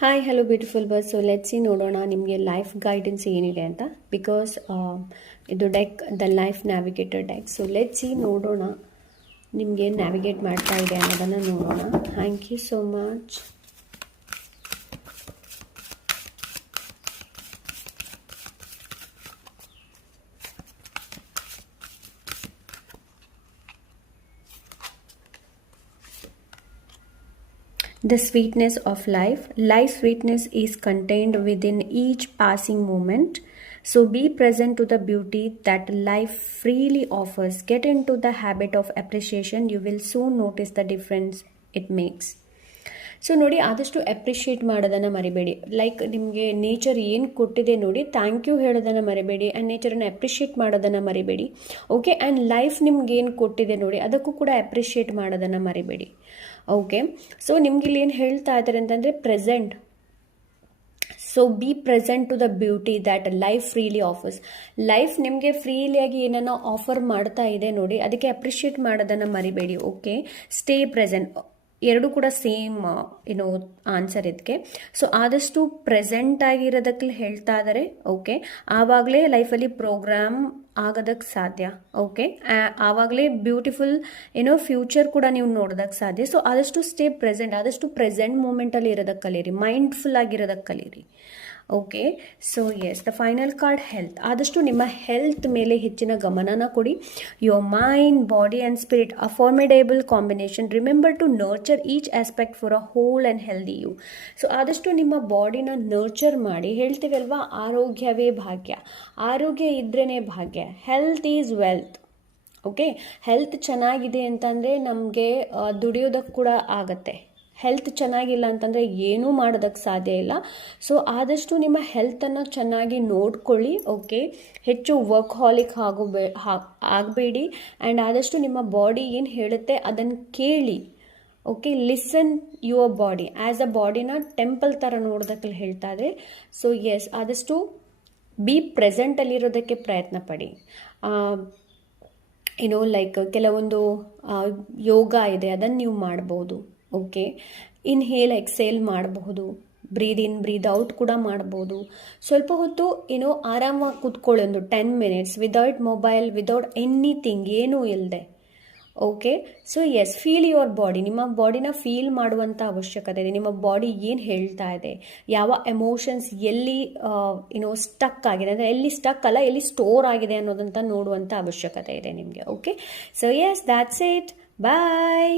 Hi hello beautiful birds. So let's see ನೋಡೋಣ ನಿಮಗೆ life guidance ಏನಿದೆ ಅಂತ. ಬಿಕಾಸ್ ಇದು deck the life navigator deck. So let's see ನೋಡೋಣ ನಿಮಗೆ ನ್ಯಾವಿಗೇಟ್ ಮಾಡ್ತಾ ಇದೆ ಅನ್ನೋದನ್ನು ನೋಡೋಣ. Thank you so much. The sweetness of life. Life's sweetness is contained within each passing moment. So be present to the beauty that life freely offers. Get into the habit of appreciation. You will soon notice the difference it makes. So ನೋಡಿ, ಆದಷ್ಟು appreciate ಮಾಡೋದನ್ನು ಮರಿಬೇಡಿ. Like ನಿಮಗೆ nature ಏನು ಕೊಟ್ಟಿದೆ ನೋಡಿ, thank you ಹೇಳೋದನ್ನು ಮರಿಬೇಡಿ. ಆ್ಯಂಡ್ ನೇಚರನ್ನು ಅಪ್ರಿಷಿಯೇಟ್ ಮಾಡೋದನ್ನು ಮರಿಬೇಡಿ. ಓಕೆ, ಆ್ಯಂಡ್ ಲೈಫ್ ನಿಮ್ಗೆ ಏನು ಕೊಟ್ಟಿದೆ ನೋಡಿ, ಅದಕ್ಕೂ ಕೂಡ ಅಪ್ರಿಷಿಯೇಟ್ ಮಾಡೋದನ್ನು ಮರಿಬೇಡಿ. ಓಕೆ, ಸೊ ನಿಮ್ಗೆ ಇಲ್ಲಿ ಏನು ಹೇಳ್ತಾ ಇದ್ದಾರೆ ಅಂತಂದರೆ present. So be present to the beauty that life freely offers. Life ನಿಮಗೆ ಫ್ರೀಲಿಯಾಗಿ ಏನನ್ನ ಆಫರ್ ಮಾಡ್ತಾ ಇದೆ ನೋಡಿ, ಅದಕ್ಕೆ ಅಪ್ರಿಷಿಯೇಟ್ ಮಾಡೋದನ್ನು ಮರಿಬೇಡಿ. Okay, stay present. ಎರಡು ಕೂಡ ಸೇಮ್ ಆನ್ಸರ್ ಇದಕ್ಕೆ. ಸೊ ಆದಷ್ಟು ಪ್ರೆಸೆಂಟ್ ಆಗಿರೋದಕ್ಕೆ ಹೇಳ್ತಾ ಇದ್ದಾರೆ. ಓಕೆ, ಆವಾಗಲೇ ಲೈಫಲ್ಲಿ ಪ್ರೋಗ್ರಾಮ್ ಆಗೋದಕ್ಕೆ ಸಾಧ್ಯ. ಓಕೆ, ಆವಾಗಲೇ ಬ್ಯೂಟಿಫುಲ್ ಫ್ಯೂಚರ್ ಕೂಡ ನೀವು ನೋಡೋದಕ್ಕೆ ಸಾಧ್ಯ. ಸೊ ಆದಷ್ಟು ಸ್ಟೇ ಪ್ರೆಸೆಂಟ್, ಆದಷ್ಟು ಪ್ರೆಸೆಂಟ್ ಮೂಮೆಂಟಲ್ಲಿ ಇರೋದಕ್ಕೆ ಕಲೀರಿ, ಮೈಂಡ್ಫುಲ್ ಆಗಿರೋದಕ್ಕೆ ಕಲೀರಿ. Okay, so yes, the final card health. ಆದಷ್ಟು ನಿಮ್ಮ ಹೆಲ್ತ್ ಮೇಲೆ ಹೆಚ್ಚಿನ ಗಮನನ ಕೊಡಿ. Your mind, body and spirit, a formidable combination. Remember to nurture each aspect for a whole and healthy you. So ಆದಷ್ಟು ನಿಮ್ಮ ಬಾಡಿನ ನರ್ಚರ್ ಮಾಡಿ. ಹೇಳ್ತೀವಿ ಅಲ್ವಾ, ಆರೋಗ್ಯವೇ ಭಾಗ್ಯ. ಆರೋಗ್ಯ ಇದ್ರೇ ಭಾಗ್ಯ. Health is wealth. Okay, health ಚೆನ್ನಾಗಿದೆ ಅಂತಂದರೆ ನಮಗೆ ದುಡಿಯೋದಕ್ಕೆ ಕೂಡ ಆಗತ್ತೆ. ಹೆಲ್ತ್ ಚೆನ್ನಾಗಿಲ್ಲ ಅಂತಂದರೆ ಏನೂ ಮಾಡೋದಕ್ಕೆ ಸಾಧ್ಯ ಇಲ್ಲ. ಸೊ ಆದಷ್ಟು ನಿಮ್ಮ ಹೆಲ್ತನ್ನು ಚೆನ್ನಾಗಿ ನೋಡ್ಕೊಳ್ಳಿ. ಓಕೆ, ಹೆಚ್ಚು ವರ್ಕ್ ಹಾಲಿಕ್ ಆಗಬೇಡಿ. ಆ್ಯಂಡ್ ಆದಷ್ಟು ನಿಮ್ಮ ಬಾಡಿ ಏನು ಹೇಳುತ್ತೆ ಅದನ್ನು ಕೇಳಿ. Okay, listen your body. As a ಬಾಡಿನ ಟೆಂಪಲ್ ಥರ ನೋಡೋದಕ್ಕೆ ಹೇಳ್ತಾ ಇದ್ರೆ. ಸೊ ಎಸ್, ಆದಷ್ಟು ಬಿ ಪ್ರೆಸೆಂಟಲ್ಲಿರೋದಕ್ಕೆ ಪ್ರಯತ್ನ ಪಡಿ. ಲೈಕ್ ಕೆಲವೊಂದು ಯೋಗ ಇದೆ, ಅದನ್ನು ನೀವು ಮಾಡ್ಬೋದು. ಓಕೆ, ಇನ್ಹೇಲ್ ಎಕ್ಸೇಲ್ ಮಾಡಬಹುದು. ಬ್ರೀದ್ ಇನ್ ಬ್ರೀದ್ ಔಟ್ ಕೂಡ ಮಾಡ್ಬೋದು. ಸ್ವಲ್ಪ ಹೊತ್ತು ಆರಾಮಾಗಿ ಕೂತ್ಕೊಳ್ಳಿ, ಒಂದು 10 minutes without mobile, without anything, ಏನೂ ಇಲ್ಲದೆ. Okay, so yes, feel your body. ನಿಮ್ಮ ಬಾಡಿನ ಫೀಲ್ ಮಾಡುವಂಥ ಅವಶ್ಯಕತೆ ಇದೆ. ನಿಮ್ಮ ಬಾಡಿ ಏನು ಹೇಳ್ತಾ ಇದೆ, ಯಾವ ಎಮೋಷನ್ಸ್ ಎಲ್ಲಿ ಸ್ಟಕ್ ಆಗಿದೆ, ಅಂದರೆ ಎಲ್ಲಿ ಸ್ಟಕ್ ಅಲ್ಲ, ಎಲ್ಲಿ ಸ್ಟೋರ್ ಆಗಿದೆ ಅನ್ನೋದಂತ ನೋಡುವಂಥ ಅವಶ್ಯಕತೆ ಇದೆ ನಿಮಗೆ. Okay, so yes, that's it. Bye.